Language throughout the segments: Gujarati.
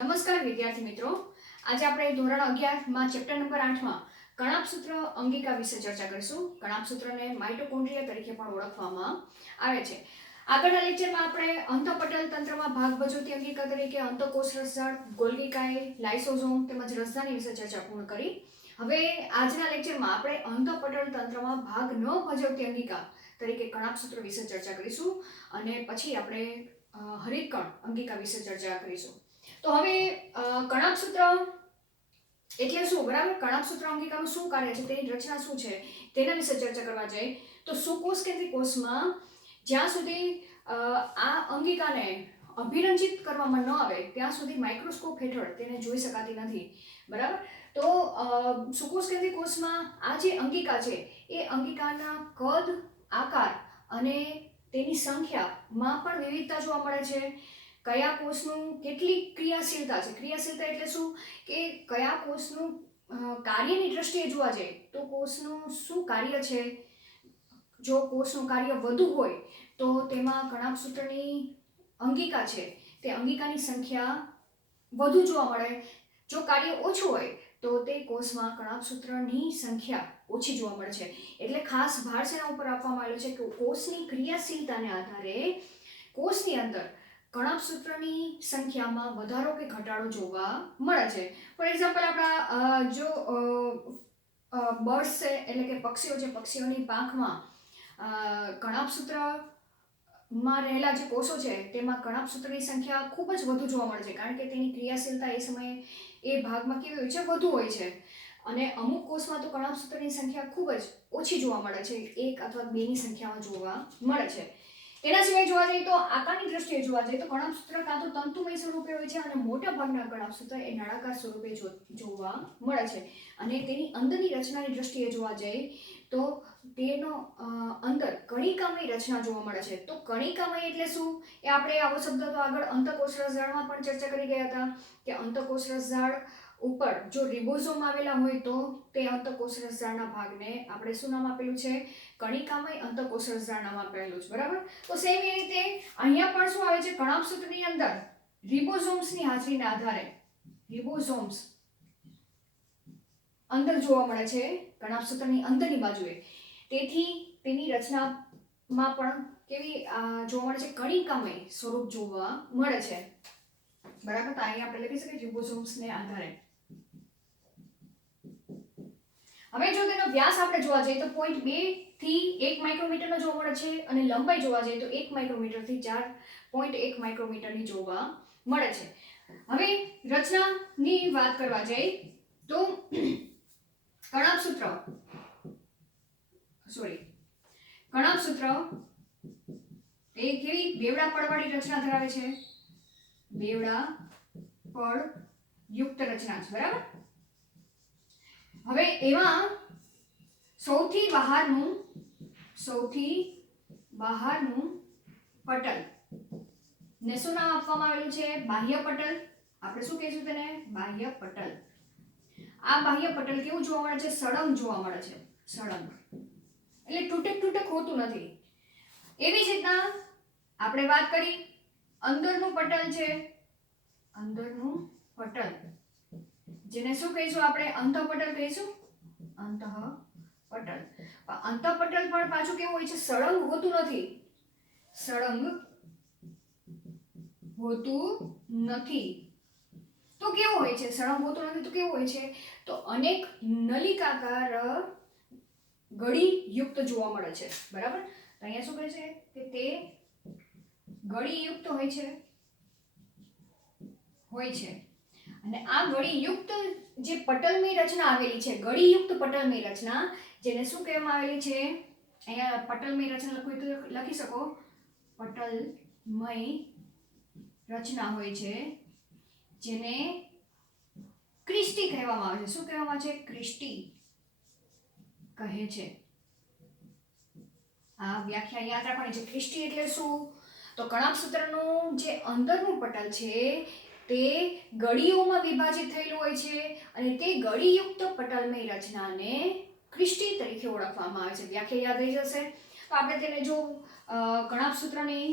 નમસ્કાર વિદ્યાર્થી મિત્રો, આજે આપણે ધોરણ 11 માં ચેપ્ટર નંબર 8 માં કણાભસૂત્ર અંગિકા વિશે ચર્ચા કરીશું. કણાભસૂત્રને માઇટોકોન્ડ્રિયા તરીકે પણ ઓળખવામાં આવે છે. આગળના લેક્ચરમાં આપણે અંતઃપટલ તંત્રમાં ભાગ ભજવતી અંગિકા તરીકે અંતઃકોષ રસજાળ, ગોલ્ગી કાય, લાઇસોઝોમ તેમજ રસધાની વિશે ચર્ચા પૂર્ણ કરી. હવે આજના લેક્ચરમાં આપણે અંતઃપટલ તંત્રમાં ભાગ ન ભજવતી અંગિકા તરીકે કણાભસૂત્ર વિશે ચર્ચા કરીશું અને પછી આપણે હરિતકણ અંગિકા વિશે ચર્ચા કરીશું. તો હવે કણાભસૂત્ર એટલે શું, બરાબર? કણાભસૂત્ર અંગિકાનું શું કાર્ય છે, તેની રચના શું છે, તેના વિશે ચર્ચા કરવા જઈએ તો સુકોષ કેન્દ્રિત કોષમાં જ્યાં સુધી આ અંગિકાને અભિરંજિત કરવામાં ન આવે ત્યાં સુધી માઇક્રોસ્કોપ હેઠળ તેને જોઈ શકાતી નથી, બરાબર? તો સુકોષ કેન્દ્રિત કોષમાં આ જે અંગિકા છે એ અંગિકાના કદ, આકાર અને તેની સંખ્યામાં પણ વિવિધતા જોવા મળે છે. કયા કોષનું કેટલી ક્રિયાશીલતા છે, ક્રિયાશીલતા એટલે શું કે કયા કોષનું કાર્યની દ્રષ્ટિએ જોવા જાય તો કોષનું શું કાર્ય છે. જો કોષનું કાર્ય વધુ હોય તો તેમાં કણાભસૂત્રની અંગિકા છે તે અંગિકાની સંખ્યા વધુ જોવા મળે. જો કાર્ય ઓછું હોય તો તે કોષમાં કણાભસૂત્રની સંખ્યા ઓછી જોવા મળે છે. એટલે ખાસ ભાર શેના ઉપર આપવામાં આવ્યો છે કે કોષની ક્રિયાશીલતાને આધારે કોષની અંદર કણાભસૂત્રની સંખ્યામાં વધારો કે ઘટાડો જોવા મળે છે. ફોર એક્ઝામ્પલ, આપણા જો બર્ડ્સ છે એટલે કે પક્ષીઓ છે, પક્ષીઓની પાંખમાં કણાભસૂત્રમાં રહેલા જે કોષો છે તેમાં કણાભસૂત્રની સંખ્યા ખૂબ જ વધુ જોવા મળે છે, કારણ કે તેની ક્રિયાશીલતા એ સમયે એ ભાગમાં કેવી હોય છે, વધુ હોય છે. અને અમુક કોષમાં તો કણાભસૂત્રની સંખ્યા ખૂબ જ ઓછી જોવા મળે છે, 1 અથવા 2ની સંખ્યામાં જોવા મળે છે. તેના સિવાય જોવા જઈએ તો આકારની દ્રષ્ટિએ જોવા જઈએ તો કણાભસૂત્ર કાં તો તંતુમય સ્વરૂપે હોય છે અને મોટા ભાગના કણાભસૂત્ર એ નળાકાર સ્વરૂપે જોવા મળે છે. અને તેની અંદરની રચનાની દ્રષ્ટિએ જોવા જઈએ તો તેનો અંદર કણિકામય રચના જોવા મળે છે. તો કણિકામય એટલે શું, એ આપણે આવો શબ્દ તો આગળ અંતઃકોષ રસજાળમાં પણ ચર્ચા કરી ગયા હતા કે અંતઃકોષ રસજાળ ઉપર જો રિબોઝોમ આવેલા હોય તો તે અંતઃકોષ રસજાળના ભાગને આપણે શું નામ આપેલું છે, કણિકામય અંતઃકોષ રસજાળ નામ આપેલું છે, બરાબર? તો સેમ એ રીતે અહીંયા પણ શું આવે છે, કણાભસૂત્રની અંદર રિબોઝોમ્સની હાજરીના આધારે રિબોઝોમ્સ અંદર જોવા મળે છે, કણાભસૂત્રની અંદરની બાજુએ. તેથી તેની રચનામાં પણ કેવી જોવા મળે છે, કણિકામય સ્વરૂપ જોવા મળે છે, બરાબર? તો અહીંયા આપણે લખી શકીએ રિબોઝોમ્સને આધારે. હવે જો તેનો વ્યાસ આપણે જોવા જઈએ તો 0.2 થી 1 માઇક્રોમીટરનો જોવા મળે છે અને લંબાઈ જોવા જઈએ તો 1 માઇક્રોમીટર થી 4.1 માઇક્રોમીટરની જોવા મળે છે. હવે રચનાની વાત કરવા જઈએ તો કણાભસૂત્ર એ કેવી બેવડા પડવાળી રચના ધરાવે છે, બેવડા પડ યુક્ત રચના છે, બરાબર? હવે એમાં સૌથી બહારનું પટલ ને શું નામ આપવામાં આવેલું છે, બાહ્ય પટલ. આપણે શું કહીશું તેને, બાહ્ય પટલ. આ બાહ્ય પટલ કેવું જોવા મળે છે, સળંગ જોવા મળે છે, સળંગ એટલે તૂટક હોતું નથી. એવી જ રીતના આપણે વાત કરી અંદરનું પટલ છે, અંદરનું પટલ જેને શું કહીશું, આપણે અંતઃપટલ કહીશું, અંતઃપટલ. અંતઃપટલ પણ પાછું કેવું હોય છે, સળંગ હોતું નથી, સળંગ હોતું નથી. તો કેવું હોય છે, સળંગ હોતું નથી તો કેવું હોય છે, તો અનેક નલિકાકાર ગળી યુક્ત જોવા મળે છે, બરાબર? તો અહીંયા શું કહે છે કે તે ગળી યુક્ત હોય છે. અને આ ગળીયુક્ત જે પટલમય રચના આવેલી છે, ગળીયુક્ત પટલમય રચના, જેને શું કહેવામાં આવેલી છે, અહીંયા પટલમય રચના લખવું તો લખી શકો, પટલમય રચના હોય છે જેને ક્રિસ્ટી કહેવામાં આવે છે. શું કહેવામાં આવે છે, ક્રિસ્ટી કહે છે. આ વ્યાખ્યા યાદ રાખવાની છે. ક્રિસ્ટી એટલે શું, તો કણાભસૂત્રનું જે અંદરનું પટલ છે તે ગળીઓમાં વિભાજિત થયેલું હોય છે અને તે ગળીયુક્ત પટલમય રચનાને ક્રિસ્ટી તરીકે ઓળખવામાં આવે છે. વ્યાખ્યા યાદ રહી જશે. તો આપણે તેને જો કણાભસૂત્રની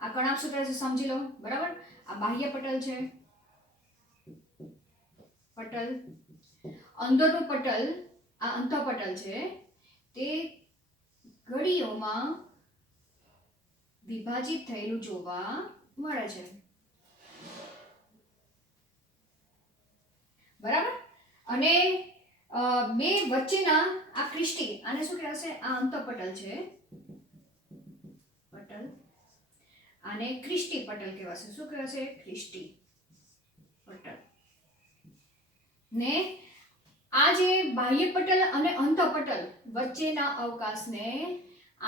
આ કણાભસૂત્ર સમજી લો, બરાબર? આ બાહ્ય પટલ છે, પટલ, અંદરનું પટલ, આ અંતઃપટલ છે તે ગળીઓમાં વિભાજિત થયેલું જોવા મળે છે. બરાબર. અને બે વચ્ચેના આ ક્રિસ્ટી, આને શું કહેવાશે? આ અંતઃપટલ છે, પટલ, આને ક્રિસ્ટી પટલ કહેવાશે. શું કહેવાશે? ક્રિસ્ટી પટલ. ને આ જે બાહ્ય પટલ અને અંતઃપટલ વચ્ચેના અવકાશને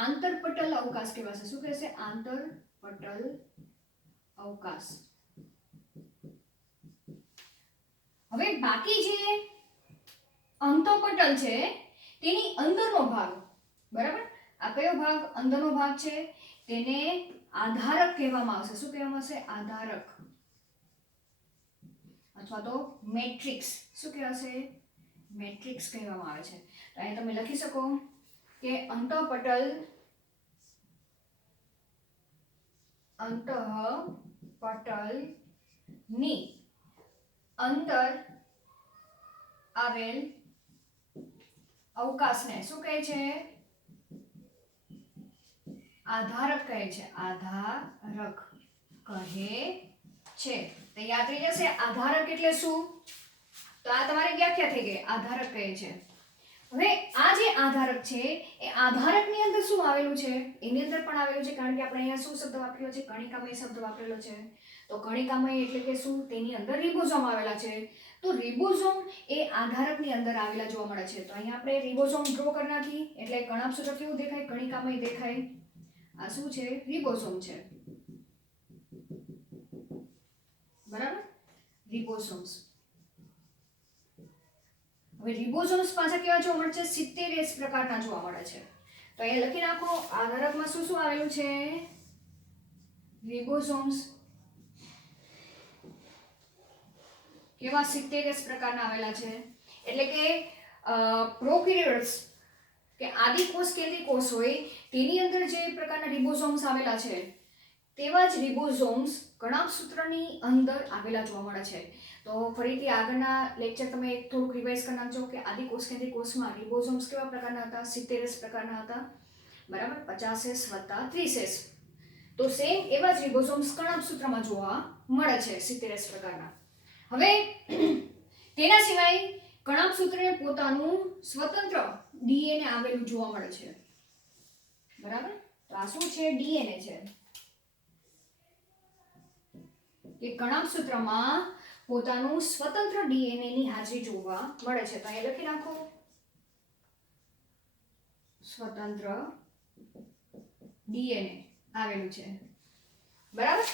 આંતરપટલ અવકાશ કહેવાશે. શું કહેવાશે? આંતરપટલ અવકાશ. હવે બાકી જે અંતઃપટલ છે તેની અંદરનો ભાગ, બરાબર, આ કયો ભાગ? અંદરનો ભાગ છે, તેને આધારક કહેવામાં આવશે. શું કહેવામાં આવશે? આધારક અથવા તો મેટ્રિક્સ. શું કહેવાશે? મેટ્રિક્સ કહેવામાં આવે છે. તો અહીં તમે લખી શકો કે અંતઃપટલની અંદર આવેલ અવકાશને શું કહે છે? આધારક કહે છે. આધારક કહે છે. તો યાદ રહી જશે આધારક એટલે શું? તો આ તમારી વ્યાખ્યા થઈ ગઈ. આધારક કહે છે. હવે આ જે આધારક છે એ આધારકની અંદર શું આવેલું છે? એની અંદર પણ આવેલું છે, કારણ કે આપણે અહીંયા શું શબ્દ વાપરેલો છે? કણિકામય શબ્દ વાપરેલો છે. તો કણિકામય એટલે કે શું? તેની અંદર રિબોઝોમ આવેલા છે. તો રિબોઝોમ એ આધારકની અંદર આવેલા જોવા મળે છે. તો અહીંયા આપણે રિબોઝોમ ડ્રો કરી નાખી એટલે કણાભસૂત્ર કેવું દેખાય? કણિકામય દેખાય. આ શું છે? રિબોઝોમ છે. બરાબર, રિબોઝોમ્સ. હવે રિબોઝોમ્સ પાછા કેવા જોવા મળે છે? 70S પ્રકારના જોવા મળે છે. તો અહીંયા લખી નાખો આધારકમાં શું શું આવેલું છે? રિબોઝોમ્સ કેવા 70S પ્રકારના આવેલા છે. એટલે કે પ્રોકેરિયોટ્સ કે આદિ કોષ કેન્દ્રીય કોષ હોય તેની અંદર જે પ્રકારના રિબોઝોમ્સ આવેલા છે તેવા જ રિબોઝોમ્સ કણાભસૂત્રની અંદર આવેલા જોવા મળે છે. તો ફરીથી આગળના લેક્ચર તમે થોડુંક રિવાઇઝ કરી નાખજો કે આદિ કોષ કેન્દ્રીય કોષમાં રિબોઝોમ્સ કેવા પ્રકારના હતા? 70S પ્રકારના હતા. બરાબર, 50S વત્તા 30S. તો સેમ એવા જ રિબોઝોમ્સ કણાભસૂત્રમાં જોવા મળે છે, 70S પ્રકારના. હવે તેના સિવાય કણાભસૂત્રને પોતાનું સ્વતંત્ર ડીએનએ આવેલું જોવા મળે છે. બરાબર, તો આ શું છે? ડીએનએ છે. કે કણાભસૂત્રમાં પોતાનું સ્વતંત્ર ડીએનએ ની હાજરી જોવા મળે છે. તો અહીં લખી નાખો સ્વતંત્ર ડીએનએ આવેલું છે. બરાબર.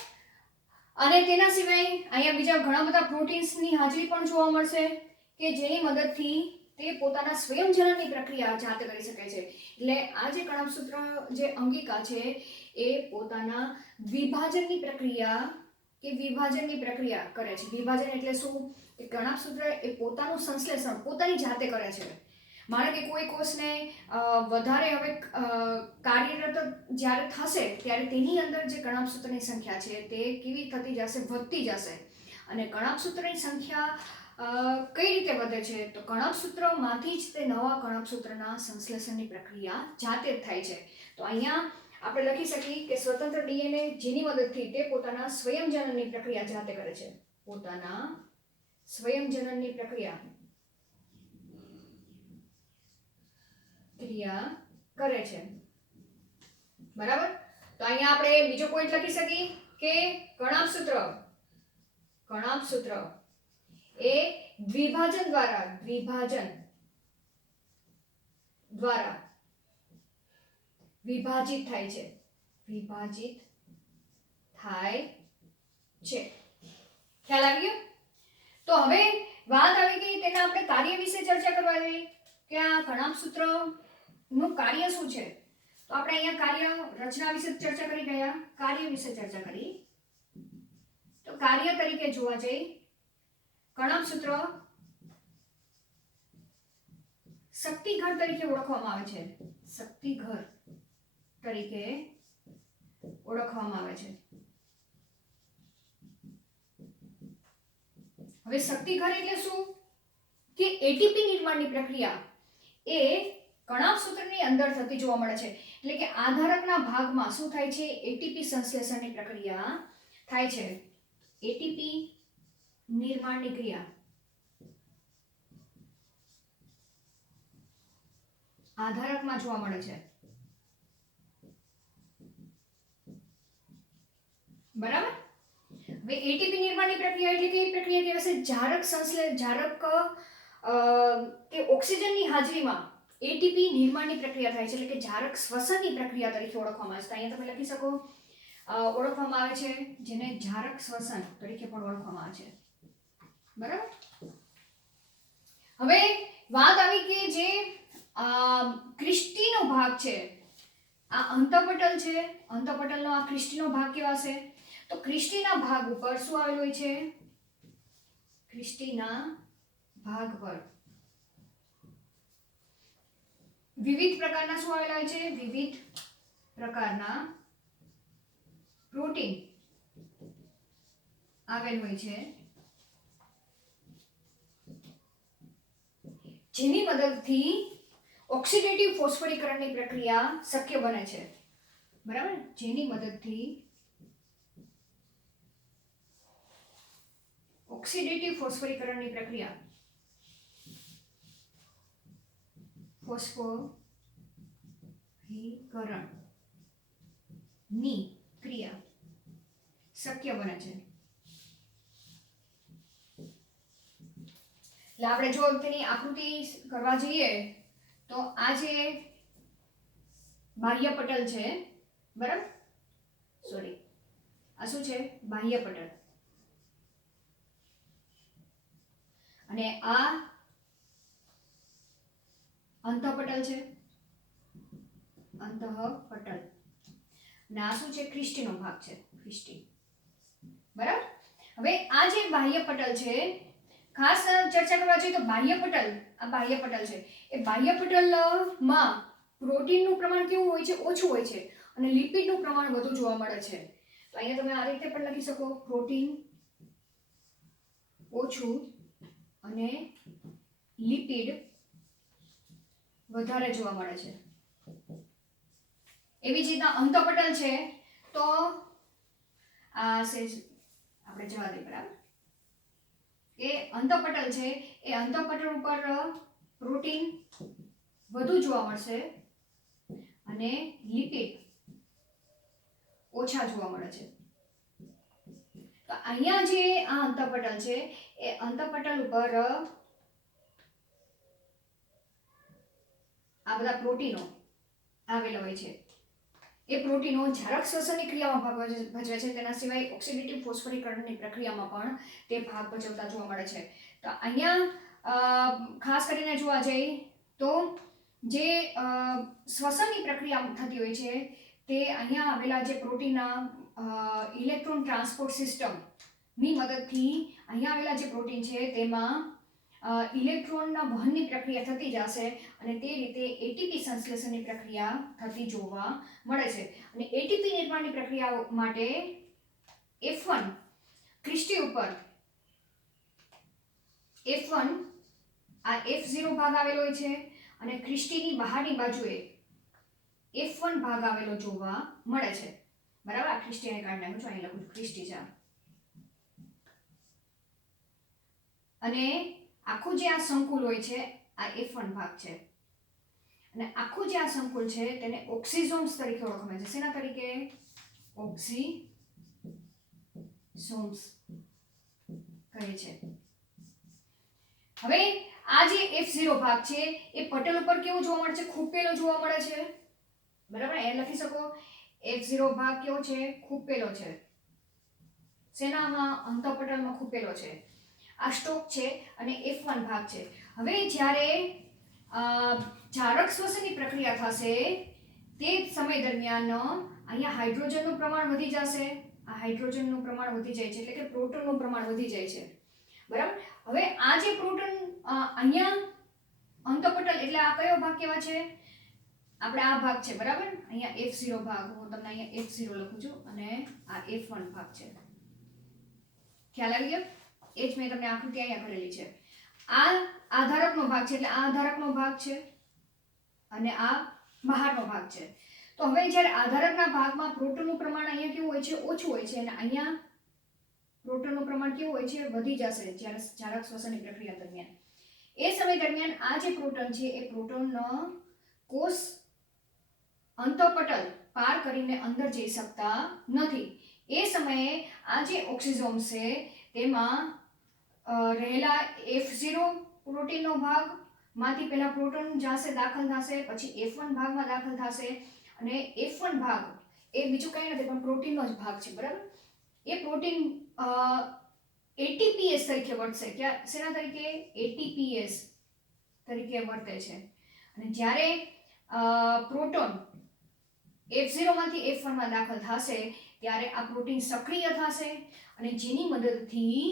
અને તેના સિવાય અહીંયા બીજા ઘણા બધા પ્રોટીન્સની હાજરી પણ જોવા મળશે કે જેની મદદથી તે પોતાના સ્વયંજનનની પ્રક્રિયા જાતે કરી શકે છે. એટલે આ જે કણાભસૂત્ર જે અંગિકા છે એ પોતાના વિભાજનની પ્રક્રિયા કરે છે. વિભાજન એટલે શું? કે કણાભસૂત્ર એ પોતાનું સંશ્લેષણ પોતાની જાતે કરે છે. માનો કે કોઈ કોષને વધારે હવે કાર્યરત જ્યારે થશે ત્યારે તેની અંદર જે કણાભસૂત્રની સંખ્યા છે તે કેવી થતી જશે? વધતી જશે. અને કણાભસૂત્રની સંખ્યા કઈ રીતે વધે છે? તો કણાભસૂત્રમાંથી જ તે નવા કણાભસૂત્રના સંશ્લેષણની પ્રક્રિયા જાતે જ થાય છે. તો અહીંયા આપણે લખી શકીએ કે સ્વતંત્ર ડીએનએ જેની મદદથી તે પોતાના સ્વયંજનનની પ્રક્રિયા જાતે કરે છે. પોતાના સ્વયંજનનની પ્રક્રિયા કરે છે. બરાબર. તો અહીંયા આપણે બીજો પોઈન્ટ લખી શકીએ કે કણાભસૂત્ર એ દ્વિભાજન દ્વારા વિભાજિત થાય છે. ખ્યાલ આવી ગયો? તો હવે વાત આવી ગઈ તેના આપણે કાર્ય વિશે ચર્ચા કરવા જઈએ કે આ કણાભસૂત્ર નું કાર્ય શું છે. તો આપણે અહીંયા કાર્ય રચના વિશે ચર્ચા કરી ગયા, કાર્ય વિશે ચર્ચા કરી. તો કાર્ય તરીકે જોવા જઈએ કણાભસૂત્ર શક્તિઘર તરીકે ઓળખવામાં આવે છે. શક્તિઘર તરીકે ઓળખવામાં આવે છે. હવે શક્તિઘર એટલે શું? કે એટીપી નિર્માણની પ્રક્રિયા એ કણાભસૂત્રની અંદર થતી જોવા મળે છે. એટલે કે આધારકના ભાગમાં શું થાય છે? એટીપી સંશ્લેષણની પ્રક્રિયા થાય છે. એટીપી નિર્માણની ક્રિયા આધારકમાં જોવા મળે છે. બરાબર. હવે એટીપી નિર્માણની પ્રક્રિયા એટલે કઈ પ્રક્રિયા કહેવાશે? જારક કે ઓક્સિજનની હાજરીમાં એટીપી નિર્માણની પ્રક્રિયા થાય છે, એટલે કે જારક શ્વસનની પ્રક્રિયા તરીકે ઓળખવામાં આવે છે. અહીંયા તમે લખી શકો ઓળખવામાં આવે છે જેને જારક શ્વસન તરીકે પણ ઓળખવામાં આવે છે. બરાબર. હવે વાત આવી કે જે ક્રિસ્ટીનો ભાગ છે, આ અંતઃપટલ છે, અંતઃપટલનો આ ક્રિસ્ટીનો ભાગ કેવા છે? તો ક્રિસ્ટીના ભાગ ઉપર શું આવેલું હોય છે? ક્રિસ્ટીના ભાગ પર વિવિધ પ્રકારના શું આવેલા હોય છે? વિવિધ પ્રકારના પ્રોટીન આવેલ હોય છે, જેની મદદથી ઓક્સિડેટિવ ફોસ્ફોરીકરણની પ્રક્રિયા શક્ય બને છે. બરાબર. જેની મદદથી ઓક્સિડેટિવ ફોસ્ફોરીકરણની પ્રક્રિયા ફોસ્ફોરીકરણની ક્રિયા શક્ય બને છે. એટલે આપણે જો તેની આકૃતિ કરવા જઈએ તો આ જે બાહ્ય પટલ છે, બરાબર, સોરી, આ શું છે? બાહ્ય પટલ. અને આ અંતઃપટલ છે, અંતઃપટલ. અને આ શું છે? ક્રિસ્ટીનો ભાગ છે, ક્રિસ્ટી. બરાબર. હવે આ જે બાહ્ય પટલ છે, ખાસ ચર્ચા કરવા જોઈએ તો બાહ્ય પટલ, આ બાહ્ય પટલ છે, એ બાહ્ય પટલમાં પ્રોટીનનું પ્રમાણ કેવું હોય છે? ઓછું હોય છે, અને લિપિડનું પ્રમાણ વધુ જોવા મળે છે. તો અહીંયા તમે આ રીતે પણ લખી શકો, પ્રોટીન ઓછું અને લિપિડ વધારે જોવા મળે છે. એવી જ રીતના અંતઃપટલ છે, તો આ સેજ આપણે જવા દઈએ. બરાબર. એ અંતઃપટલ છે, એ અંતઃપટલ ઉપર પ્રોટીન વધુ જોવા મળશે અને લિપિડ ઓછા જોવા મળે છે. તો અહીંયા જે આ અંતઃપટલ છે, એ અંતઃપટલ ઉપર આ બધા પ્રોટીનો આવેલા હોય છે. એ પ્રોટીનો જારક શ્વસનની ક્રિયામાં ભાગ ભજવે છે. તેના સિવાય ઓક્સિડેટિવ ફોસ્ફોરીકરણની પ્રક્રિયામાં પણ તે ભાગ ભજવતા જોવા મળે છે. તો અહીંયા ખાસ કરીને જોવા જઈએ તો જે શ્વસનની પ્રક્રિયા થતી હોય છે, તે અહીંયા આવેલા જે પ્રોટીનના ઇલેક્ટ્રોન ટ્રાન્સપોર્ટ સિસ્ટમની મદદથી અહીંયા આવેલા જે પ્રોટીન છે તેમાં ઇલેક્ટ્રોનના વહનની પ્રક્રિયા થતી જશે, અને તે રીતે એટીપી સંશ્લેષણની પ્રક્રિયા થતી જોવા મળે છે. અને એટીપી નિર્માણની પ્રક્રિયા માટે F1 ક્રિસ્ટી ઉપર F1 આ F0 ભાગ આવેલો હોય છે, અને ક્રિસ્ટીની બહારની બાજુએ F1 ભાગ આવેલો જોવા મળે છે. બરાબર. આ ક્રિસ્ટીને કાઢી નાખું છું, અહીં લખું છું ક્રિસ્ટી છે. અને આખું જે આ સંકુલ હોય છે, આ F1 ભાગ છે, અને આખું જે આ સંકુલ છે તેને ઓક્સિઝોમ્સ તરીકે ઓળખવામાં આવે છે. શેના તરીકે? ઓક્સિઝોમ્સ કહે છે. હવે આ જે F0 ભાગ છે એ પટલ ઉપર કેવું જોવા મળે છે? ખૂપેલો જોવા મળે છે. બરાબર. એ લખી શકો, F0 ભાગ કેવો છે? ખૂપેલો છે. શેનામાં? અંતઃપટલમાં ખૂપેલો છે. આ સ્ટોક છે અને F1 ભાગ છે. હવે જ્યારે જારક શ્વસનની પ્રક્રિયા થશે તે સમય દરમિયાન અહીંયા હાઇડ્રોજનનું પ્રમાણ વધી જશે. આ હાઇડ્રોજનનું પ્રમાણ વધી જાય છે, એટલે કે પ્રોટોનનું પ્રમાણ વધી જાય છે. બરાબર. હવે આ જે પ્રોટોન અહીંયા અંતઃપટલ એટલે આ કયો ભાગ કેવા છે? આપણે આ ભાગ છે. બરાબર. અહીંયા F0 ભાગ, હું તમને અહીંયા F0 લખું છું, અને આ F1 ભાગ છે. ખ્યાલ આવી ગયો? એ જ મેં તમને આકૃતિ અહીંયા કરેલી છે. આ આધારકનો ભાગ છે, એટલે આ આધારકનો ભાગ છે અને આ બહારનો ભાગ છે. તો હવે જ્યારે આધારકના ભાગમાં પ્રોટોનનું પ્રમાણ અહીંયા કેવું હોય છે, ઓછું હોય છે, અને અહીંયા પ્રોટોનનું પ્રમાણ કેવું હોય છે, વધી જશે જ્યારે ક્ષારક શ્વસનની પ્રક્રિયા દરમિયાન. એ સમય દરમિયાન આ જે પ્રોટોન છે એ પ્રોટોનનો કોષ અંતઃપટલ પાર કરીને અંદર જઈ શકતા નથી. એ સમયે આ જે ઓક્સિઝોમ્સ છે તેમાં રહેલા F0 પ્રોટીનનો ભાગ માંથી પહેલા પ્રોટોન જશે, દાખલ થશે, પછી F1 ભાગમાં દાખલ થશે, અને F1 ભાગ એ બીજું કંઈ નથી પણ પ્રોટીનનો જ ભાગ છે, બરાબર. એ પ્રોટીન ATPase તરીકે વર્તશે. શેના તરીકે? ATPase તરીકે વર્તે છે. અને જ્યારે પ્રોટોન F0 માંથી F1 માં દાખલ થશે ત્યારે આ પ્રોટીન સક્રિય થશે અને જેની મદદથી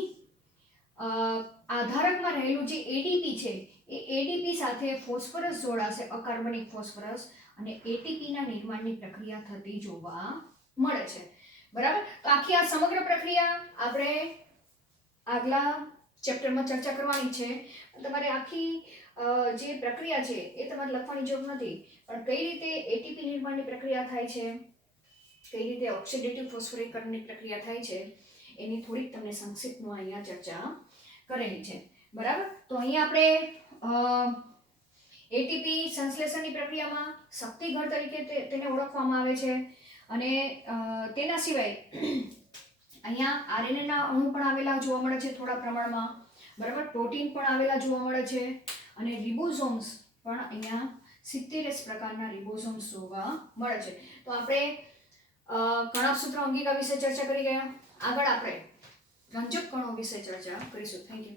આધારકમાં રહેલું જે ADP છે એ ADP સાથે ફોસ્ફરસ જોડાશે, અકાર્બનિક ફોસ્ફરસ, અને ATPના નિર્માણની પ્રક્રિયા થતી જોવા મળે છે, બરાબર. તો આખી આ સમગ્ર પ્રક્રિયા આપણે આગલા ચેપ્ટરમાં ચર્ચા કરવાની છે. તમારે આખી જે પ્રક્રિયા છે એ તમારે લખવાની જરૂર નથી, પણ કઈ રીતે ATP નિર્માણની પ્રક્રિયા થાય છે, કઈ રીતે ઓક્સિડેટિવ ફોસ્ફોરીકરણની પ્રક્રિયા થાય છે એની થોડીક તમને સંક્ષિપ્તમાં અહીંયા ચર્ચા કરેલી છે, બરાબર. તો અહીંયા આપણે ATP સંશ્લેષણની પ્રક્રિયામાં શક્તિઘર તરીકે તેને ઓળખવામાં આવે છે. અને તેના સિવાય અહીંયા RNA અણુ પણ આવેલા જોવા મળે છે થોડા પ્રમાણમાં, બરાબર. પ્રોટીન પણ આવેલા જોવા મળે છે, અને રિબોઝોમ્સ પણ અહીંયા 70 પ્રકારના રિબોઝોમ્સ જોવા મળે છે. તો આપણે કણાભસૂત્ર અંગિકા વિશે ચર્ચા કરી ગયા. આગળ આપણે રંજક કણો વિશે ચર્ચા કરીશું. Thank you.